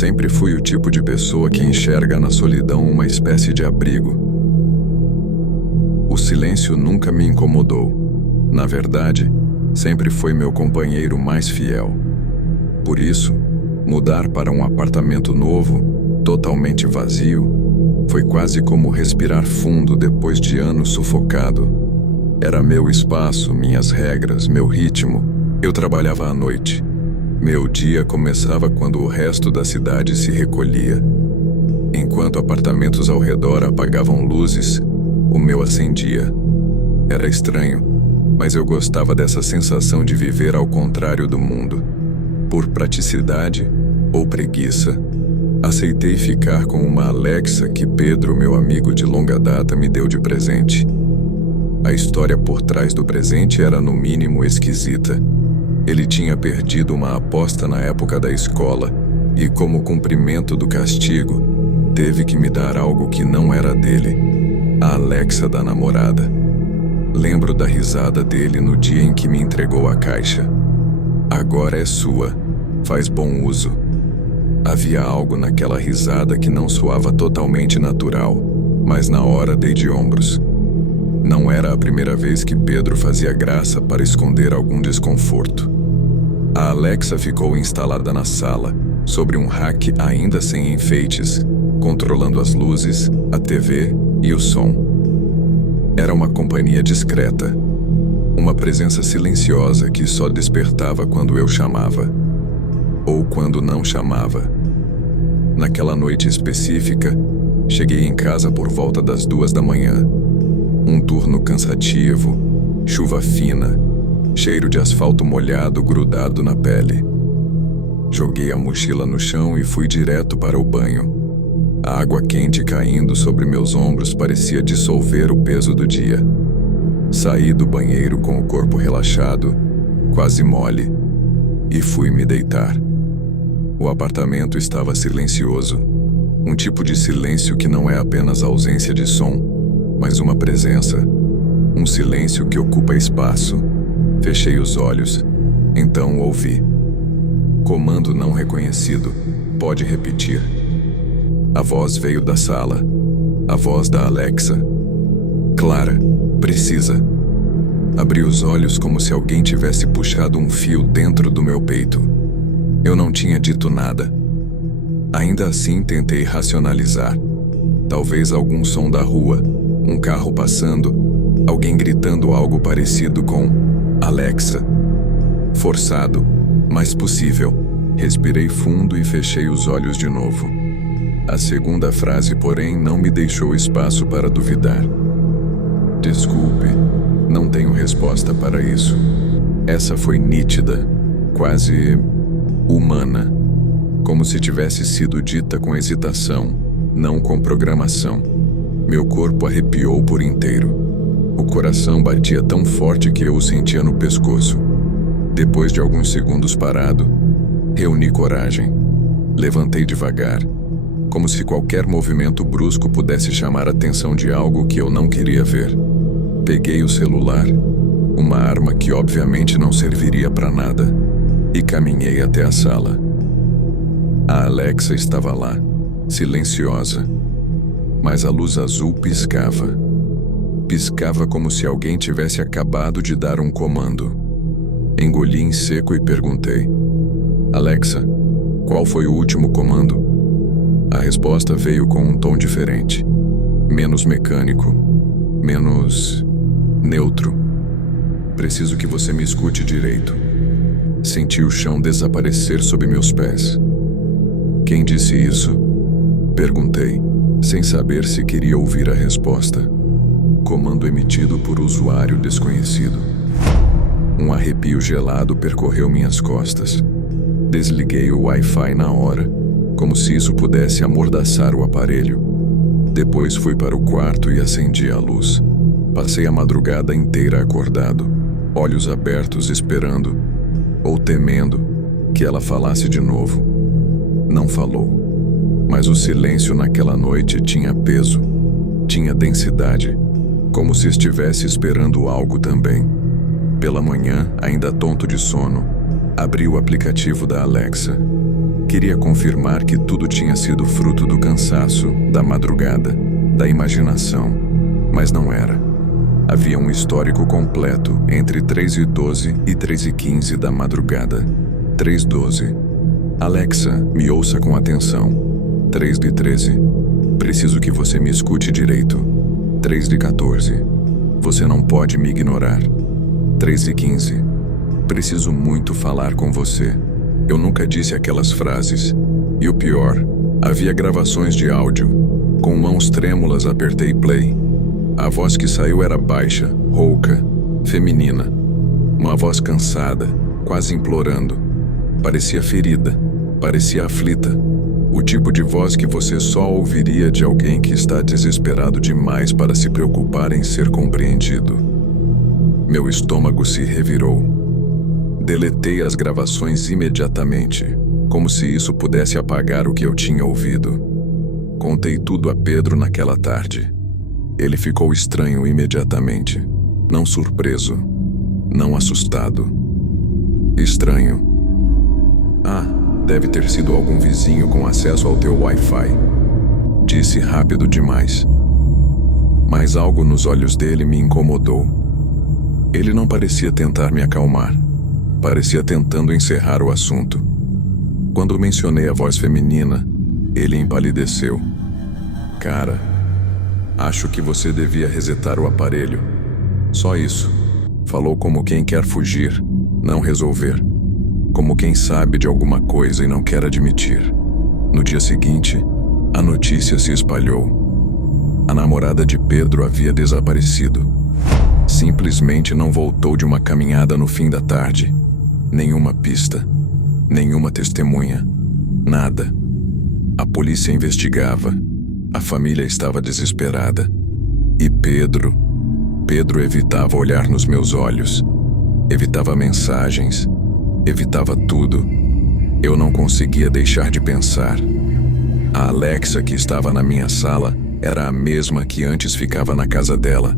Sempre fui o tipo de pessoa que enxerga na solidão uma espécie de abrigo. O silêncio nunca me incomodou. Na verdade, sempre foi meu companheiro mais fiel. Por isso, mudar para um apartamento novo, totalmente vazio, foi quase como respirar fundo depois de anos sufocado. Era meu espaço, minhas regras, meu ritmo. Eu trabalhava à noite. Meu dia começava quando o resto da cidade se recolhia. Enquanto apartamentos ao redor apagavam luzes, o meu acendia. Era estranho, mas eu gostava dessa sensação de viver ao contrário do mundo. Por praticidade ou preguiça, aceitei ficar com uma Alexa que Pedro, meu amigo de longa data, me deu de presente. A história por trás do presente era no mínimo esquisita. Ele tinha perdido uma aposta na época da escola e, como cumprimento do castigo, teve que me dar algo que não era dele, a Alexa da namorada. Lembro da risada dele no dia em que me entregou a caixa. Agora é sua, faz bom uso. Havia algo naquela risada que não soava totalmente natural, mas na hora dei de ombros. Não era a primeira vez que Pedro fazia graça para esconder algum desconforto. A Alexa ficou instalada na sala, sobre um rack ainda sem enfeites, controlando as luzes, a TV e o som. Era uma companhia discreta, uma presença silenciosa que só despertava quando eu chamava, ou quando não chamava. Naquela noite específica, cheguei em casa por volta das 2 da manhã. Um turno cansativo, chuva fina, cheiro de asfalto molhado grudado na pele. Joguei a mochila no chão e fui direto para o banho. A água quente caindo sobre meus ombros parecia dissolver o peso do dia. Saí do banheiro com o corpo relaxado, quase mole, e fui me deitar. O apartamento estava silencioso, um tipo de silêncio que não é apenas ausência de som, mas uma presença, um silêncio que ocupa espaço. Fechei os olhos, então ouvi. Comando não reconhecido, pode repetir. A voz veio da sala, a voz da Alexa. Clara, precisa. Abri os olhos como se alguém tivesse puxado um fio dentro do meu peito. Eu não tinha dito nada. Ainda assim tentei racionalizar. Talvez algum som da rua, um carro passando, alguém gritando algo parecido com Alexa. Forçado, mas possível. Respirei fundo e fechei os olhos de novo. A segunda frase, porém, não me deixou espaço para duvidar. Desculpe, não tenho resposta para isso. Essa foi nítida, quase humana, como se tivesse sido dita com hesitação, não com programação. Meu corpo arrepiou por inteiro. O coração batia tão forte que eu o sentia no pescoço. Depois de alguns segundos parado, reuni coragem. Levantei devagar, como se qualquer movimento brusco pudesse chamar a atenção de algo que eu não queria ver. Peguei o celular, uma arma que obviamente não serviria para nada, e caminhei até a sala. A Alexa estava lá, silenciosa, mas a luz azul piscava. Piscava como se alguém tivesse acabado de dar um comando. Engoli em seco e perguntei: Alexa, qual foi o último comando? A resposta veio com um tom diferente, menos mecânico, menos neutro. Preciso que você me escute direito. Senti o chão desaparecer sob meus pés. Quem disse isso? Perguntei, sem saber se queria ouvir a resposta. Comando emitido por usuário desconhecido. Um arrepio gelado percorreu minhas costas. Desliguei o Wi-Fi na hora, como se isso pudesse amordaçar o aparelho. Depois fui para o quarto e acendi a luz. Passei a madrugada inteira acordado, olhos abertos esperando, ou temendo, que ela falasse de novo. Não falou, mas o silêncio naquela noite tinha peso, tinha densidade, como se estivesse esperando algo também. Pela manhã, ainda tonto de sono, abri o aplicativo da Alexa. Queria confirmar que tudo tinha sido fruto do cansaço, da madrugada, da imaginação, mas não era. Havia um histórico completo entre 3:12 e 3:15 da madrugada. 3:12. Alexa, me ouça com atenção. 3:13. Preciso que você me escute direito. 3:14. Você não pode me ignorar. 3:15. Preciso muito falar com você. Eu nunca disse aquelas frases. E o pior, havia gravações de áudio. Com mãos trêmulas apertei play. A voz que saiu era baixa, rouca, feminina. Uma voz cansada, quase implorando. Parecia ferida, parecia aflita. O tipo de voz que você só ouviria de alguém que está desesperado demais para se preocupar em ser compreendido. Meu estômago se revirou. Deletei as gravações imediatamente, como se isso pudesse apagar o que eu tinha ouvido. Contei tudo a Pedro naquela tarde. Ele ficou estranho imediatamente, não surpreso, não assustado. Estranho. Ah, deve ter sido algum vizinho com acesso ao teu Wi-Fi. Disse rápido demais. Mas algo nos olhos dele me incomodou. Ele não parecia tentar me acalmar. Parecia tentando encerrar o assunto. Quando mencionei a voz feminina, ele empalideceu. Cara, acho que você devia resetar o aparelho. Só isso. Falou como quem quer fugir, não resolver. Como quem sabe de alguma coisa e não quer admitir. No dia seguinte, a notícia se espalhou. A namorada de Pedro havia desaparecido. Simplesmente não voltou de uma caminhada no fim da tarde. Nenhuma pista, nenhuma testemunha, nada. A polícia investigava, a família estava desesperada. E Pedro evitava olhar nos meus olhos, evitava mensagens, evitava tudo. Eu não conseguia deixar de pensar. A Alexa que estava na minha sala era a mesma que antes ficava na casa dela.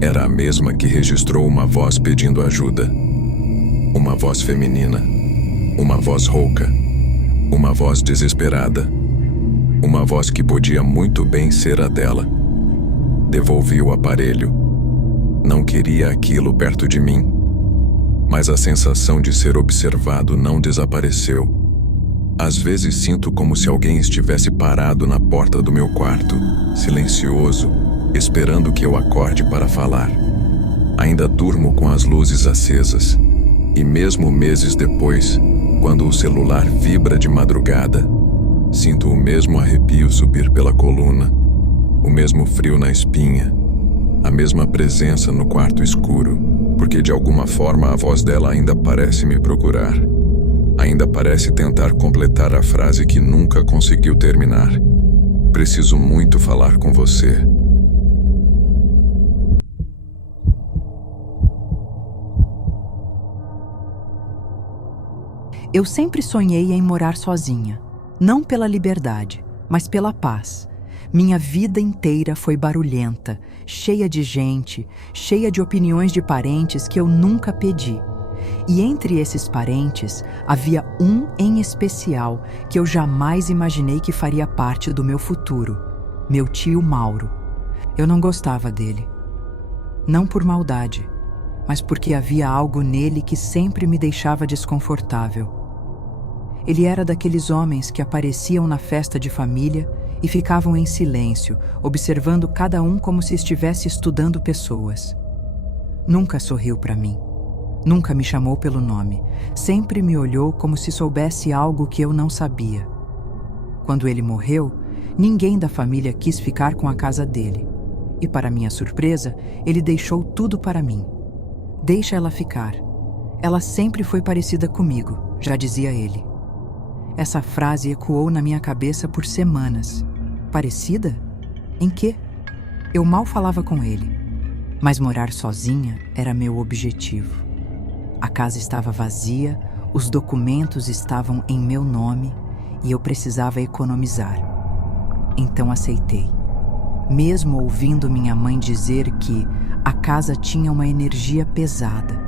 Era a mesma que registrou uma voz pedindo ajuda. Uma voz feminina, uma voz rouca, uma voz desesperada, uma voz que podia muito bem ser a dela. Devolvi o aparelho. Não queria aquilo perto de mim, mas a sensação de ser observado não desapareceu. Às vezes sinto como se alguém estivesse parado na porta do meu quarto, silencioso, esperando que eu acorde para falar. Ainda durmo com as luzes acesas. E mesmo meses depois, quando o celular vibra de madrugada, sinto o mesmo arrepio subir pela coluna, o mesmo frio na espinha, a mesma presença no quarto escuro, porque de alguma forma a voz dela ainda parece me procurar. Ainda parece tentar completar a frase que nunca conseguiu terminar. Preciso muito falar com você. Eu sempre sonhei em morar sozinha, não pela liberdade, mas pela paz. Minha vida inteira foi barulhenta, cheia de gente, cheia de opiniões de parentes que eu nunca pedi. E entre esses parentes, havia um em especial que eu jamais imaginei que faria parte do meu futuro, meu tio Mauro. Eu não gostava dele. Não por maldade, mas porque havia algo nele que sempre me deixava desconfortável. Ele era daqueles homens que apareciam na festa de família e ficavam em silêncio, observando cada um como se estivesse estudando pessoas. Nunca sorriu para mim. Nunca me chamou pelo nome. Sempre me olhou como se soubesse algo que eu não sabia. Quando ele morreu, ninguém da família quis ficar com a casa dele. E, para minha surpresa, ele deixou tudo para mim. Deixa ela ficar. Ela sempre foi parecida comigo, já dizia ele. Essa frase ecoou na minha cabeça por semanas. Parecida? Em quê? Eu mal falava com ele. Mas morar sozinha era meu objetivo. A casa estava vazia, os documentos estavam em meu nome e eu precisava economizar. Então aceitei. Mesmo ouvindo minha mãe dizer que a casa tinha uma energia pesada.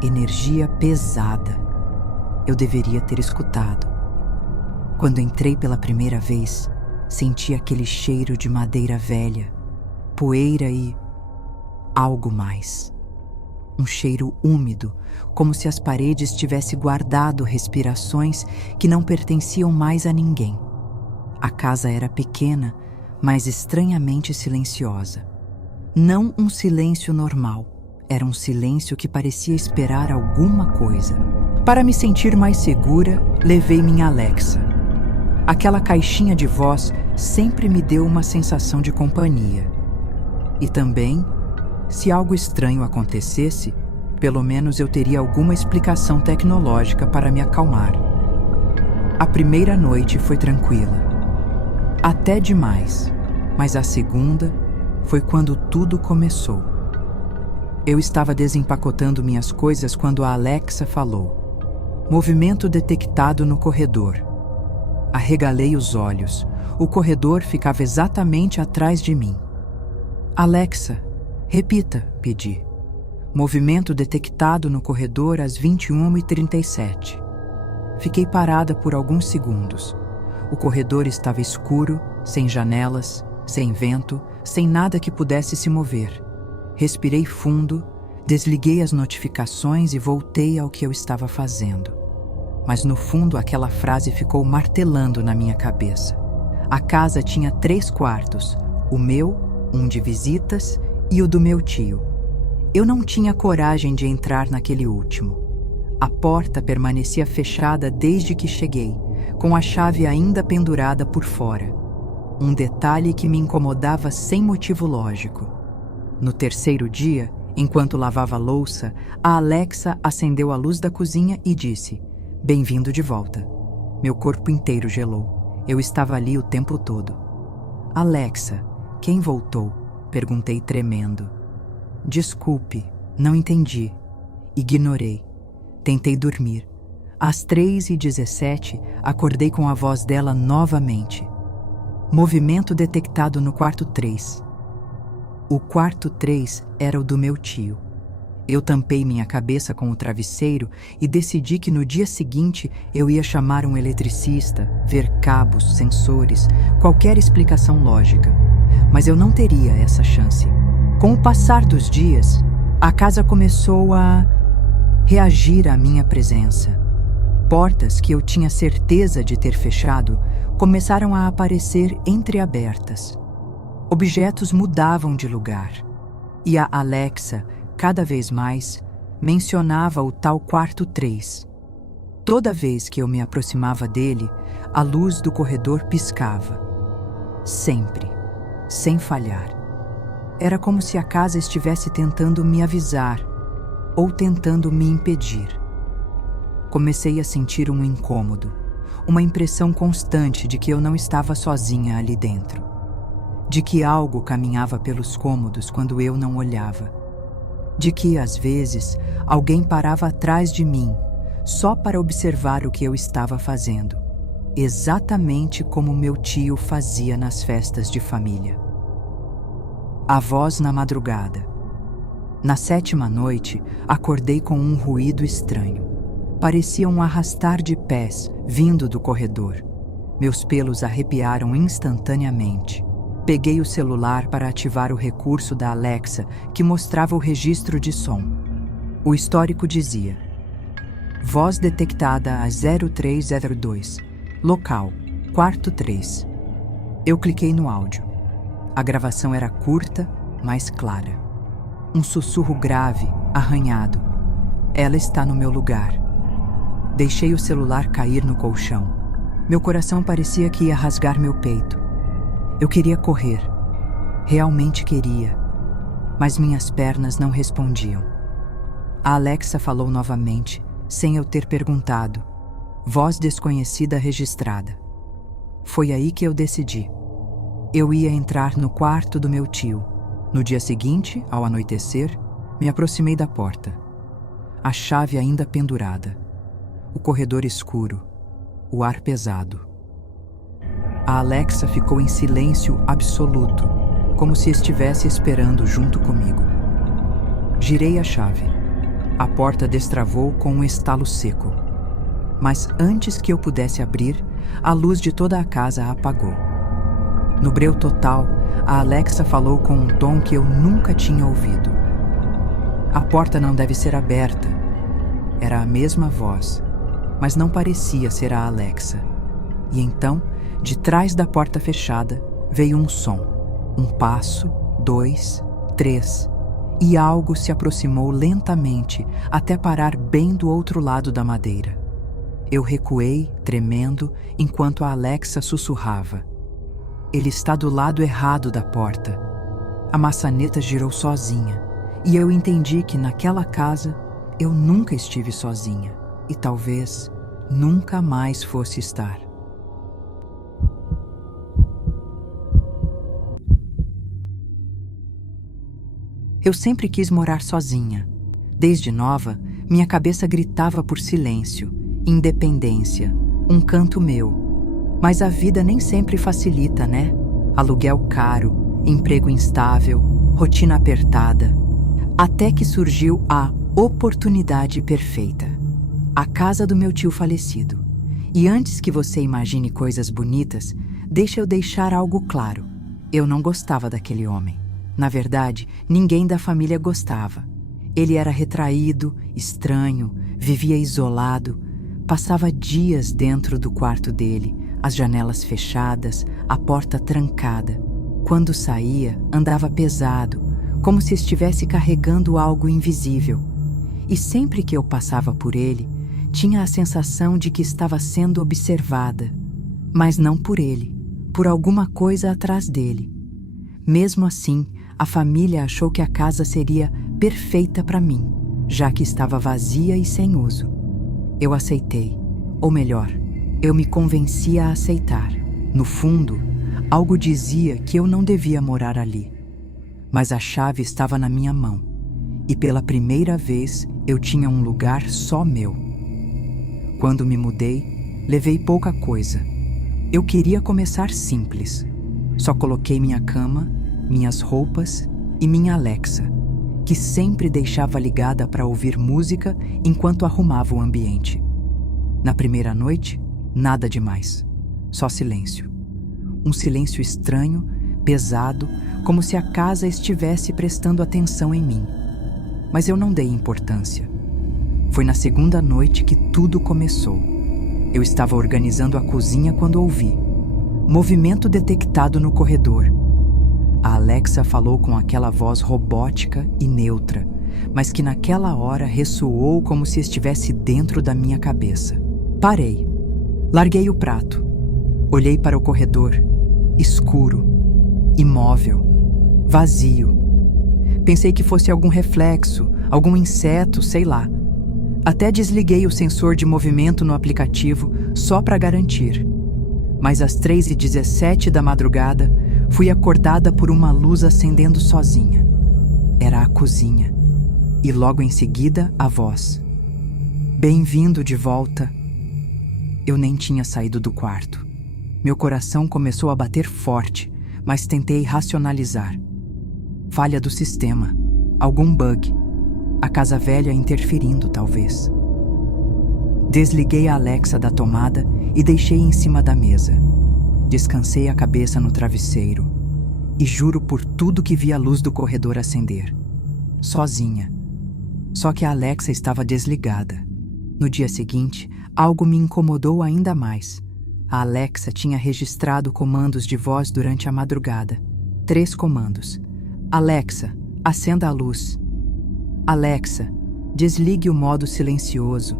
Energia pesada. Eu deveria ter escutado. Quando entrei pela primeira vez, senti aquele cheiro de madeira velha, poeira e algo mais. Um cheiro úmido, como se as paredes tivessem guardado respirações que não pertenciam mais a ninguém. A casa era pequena, mas estranhamente silenciosa. Não um silêncio normal, era um silêncio que parecia esperar alguma coisa. Para me sentir mais segura, levei minha Alexa. Aquela caixinha de voz sempre me deu uma sensação de companhia. E também, se algo estranho acontecesse, pelo menos eu teria alguma explicação tecnológica para me acalmar. A primeira noite foi tranquila. Até demais, mas a segunda foi quando tudo começou. Eu estava desempacotando minhas coisas quando a Alexa falou. Movimento detectado no corredor. Arregalei os olhos. O corredor ficava exatamente atrás de mim. Alexa, repita, pedi. Movimento detectado no corredor às 21h37. Fiquei parada por alguns segundos. O corredor estava escuro, sem janelas, sem vento, sem nada que pudesse se mover. Respirei fundo, desliguei as notificações e voltei ao que eu estava fazendo. Mas no fundo aquela frase ficou martelando na minha cabeça. A casa tinha 3 quartos, o meu, um de visitas e o do meu tio. Eu não tinha coragem de entrar naquele último. A porta permanecia fechada desde que cheguei, com a chave ainda pendurada por fora. Um detalhe que me incomodava sem motivo lógico. No terceiro dia, enquanto lavava a louça, a Alexa acendeu a luz da cozinha e disse: "Bem-vindo de volta." Meu corpo inteiro gelou. Eu estava ali o tempo todo. "Alexa, quem voltou?" perguntei tremendo. "Desculpe, não entendi." Ignorei. Tentei dormir. Às 3h17, acordei com a voz dela novamente. Movimento detectado no quarto 3. O quarto 3 era o do meu tio. Eu tampei minha cabeça com o travesseiro e decidi que no dia seguinte eu ia chamar um eletricista, ver cabos, sensores, qualquer explicação lógica. Mas eu não teria essa chance. Com o passar dos dias, a casa começou a reagir à minha presença. Portas que eu tinha certeza de ter fechado começaram a aparecer entreabertas. Objetos mudavam de lugar. E a Alexa, cada vez mais, mencionava o tal quarto 3. Toda vez que eu me aproximava dele, a luz do corredor piscava. Sempre, sem falhar. Era como se a casa estivesse tentando me avisar ou tentando me impedir. Comecei a sentir um incômodo, uma impressão constante de que eu não estava sozinha ali dentro, de que algo caminhava pelos cômodos quando eu não olhava, de que, às vezes, alguém parava atrás de mim só para observar o que eu estava fazendo, exatamente como meu tio fazia nas festas de família. A voz na madrugada. Na 7ª noite, acordei com um ruído estranho. Parecia um arrastar de pés vindo do corredor. Meus pelos arrepiaram instantaneamente. Peguei o celular para ativar o recurso da Alexa, que mostrava o registro de som. O histórico dizia: voz detectada às 0302. Local, quarto 3. Eu cliquei no áudio. A gravação era curta, mas clara. Um sussurro grave, arranhado. Ela está no meu lugar. Deixei o celular cair no colchão. Meu coração parecia que ia rasgar meu peito. Eu queria correr. Realmente queria. Mas minhas pernas não respondiam. A Alexa falou novamente, sem eu ter perguntado. Voz desconhecida registrada. Foi aí que eu decidi. Eu ia entrar no quarto do meu tio. No dia seguinte, ao anoitecer, me aproximei da porta. A chave ainda pendurada. O corredor escuro. O ar pesado. A Alexa ficou em silêncio absoluto, como se estivesse esperando junto comigo. Girei a chave. A porta destravou com um estalo seco. mas antes que eu pudesse abrir, a luz de toda a casa a apagou. No breu total, a Alexa falou com um tom que eu nunca tinha ouvido. A porta não deve ser aberta. Era a mesma voz, mas não parecia ser a Alexa. E então, de trás da porta fechada, veio um som. Um passo, 2, 3, e algo se aproximou lentamente até parar bem do outro lado da madeira. Eu recuei, tremendo, enquanto a Alexa sussurrava. Ele está do lado errado da porta. A maçaneta girou sozinha, e eu entendi que naquela casa eu nunca estive sozinha, e talvez nunca mais fosse estar. Eu sempre quis morar sozinha. Desde nova, minha cabeça gritava por silêncio, independência, um canto meu. Mas a vida nem sempre facilita, né? Aluguel caro, emprego instável, rotina apertada. Até que surgiu a oportunidade perfeita. A casa do meu tio falecido. E antes que você imagine coisas bonitas, deixa eu deixar algo claro. Eu não gostava daquele homem. Na verdade, ninguém da família gostava. Ele era retraído, estranho, vivia isolado, passava dias dentro do quarto dele, as janelas fechadas, a porta trancada. Quando saía, andava pesado, como se estivesse carregando algo invisível. E sempre que eu passava por ele, tinha a sensação de que estava sendo observada. Mas não por ele, por alguma coisa atrás dele. Mesmo assim, a família achou que a casa seria perfeita para mim, já que estava vazia e sem uso. Eu aceitei, ou melhor, eu me convenci a aceitar. No fundo, algo dizia que eu não devia morar ali. Mas a chave estava na minha mão, e pela primeira vez eu tinha um lugar só meu. Quando me mudei, levei pouca coisa. Eu queria começar simples. Só coloquei minha cama, minhas roupas e minha Alexa, que sempre deixava ligada para ouvir música enquanto arrumava o ambiente. Na primeira noite, nada demais, só silêncio. Um silêncio estranho, pesado, como se a casa estivesse prestando atenção em mim. Mas eu não dei importância. Foi na segunda noite que tudo começou. Eu estava organizando a cozinha quando ouvi movimento detectado no corredor. A Alexa falou com aquela voz robótica e neutra, mas que naquela hora ressoou como se estivesse dentro da minha cabeça. Parei. Larguei o prato. Olhei para o corredor. Escuro. Imóvel. Vazio. Pensei que fosse algum reflexo, algum inseto, sei lá. Até desliguei o sensor de movimento no aplicativo só para garantir. Mas às 3h17 da madrugada, fui acordada por uma luz acendendo sozinha. Era a cozinha. E logo em seguida, a voz. Bem-vindo de volta. Eu nem tinha saído do quarto. Meu coração começou a bater forte, mas tentei racionalizar. Falha do sistema. Algum bug. A casa velha interferindo, talvez. Desliguei a Alexa da tomada e deixei em cima da mesa. Descansei a cabeça no travesseiro e juro por tudo que vi a luz do corredor acender. Sozinha. Só que a Alexa estava desligada. No dia seguinte, algo me incomodou ainda mais. A Alexa tinha registrado comandos de voz durante a madrugada. 3 comandos. Alexa, acenda a luz. Alexa, desligue o modo silencioso.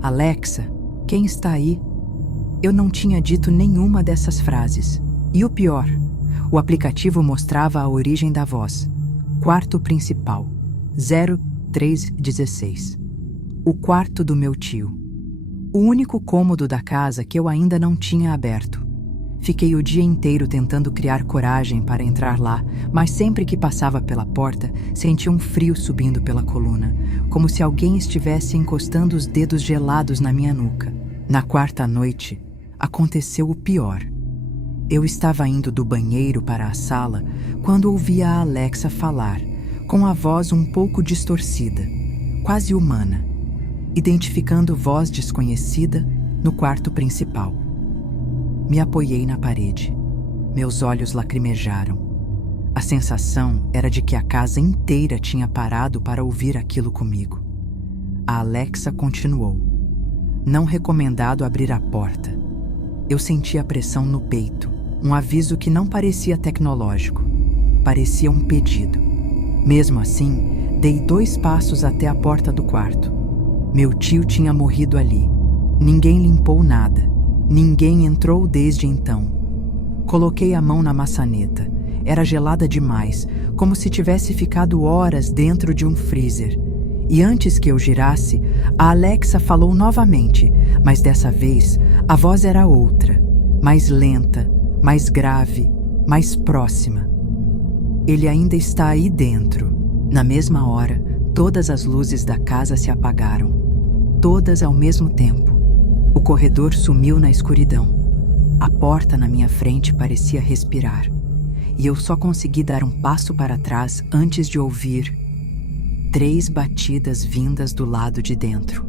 Alexa, quem está aí? Eu não tinha dito nenhuma dessas frases. E o pior, o aplicativo mostrava a origem da voz. Quarto principal, 0316. O quarto do meu tio. O único cômodo da casa que eu ainda não tinha aberto. Fiquei o dia inteiro tentando criar coragem para entrar lá, mas sempre que passava pela porta, sentia um frio subindo pela coluna, como se alguém estivesse encostando os dedos gelados na minha nuca. Na quarta noite, aconteceu o pior. Eu estava indo do banheiro para a sala quando ouvi a Alexa falar, com a voz um pouco distorcida, quase humana. identificando voz desconhecida no quarto principal. Me apoiei na parede. Meus olhos lacrimejaram. A sensação era de que a casa inteira tinha parado para ouvir aquilo comigo. A Alexa continuou. Não recomendado abrir a porta. Eu senti a pressão no peito, um aviso que não parecia tecnológico. Parecia um pedido. Mesmo assim, dei 2 passos até a porta do quarto. Meu tio tinha morrido ali. Ninguém limpou nada. Ninguém entrou desde então. Coloquei a mão na maçaneta. Era gelada demais, como se tivesse ficado horas dentro de um freezer. E antes que eu girasse, a Alexa falou novamente, mas dessa vez a voz era outra, mais lenta, mais grave, mais próxima. Ele ainda está aí dentro. Na mesma hora, todas as luzes da casa se apagaram. Todas ao mesmo tempo. O corredor sumiu na escuridão. A porta na minha frente parecia respirar. E eu só consegui dar um passo para trás antes de ouvir 3 batidas vindas do lado de dentro.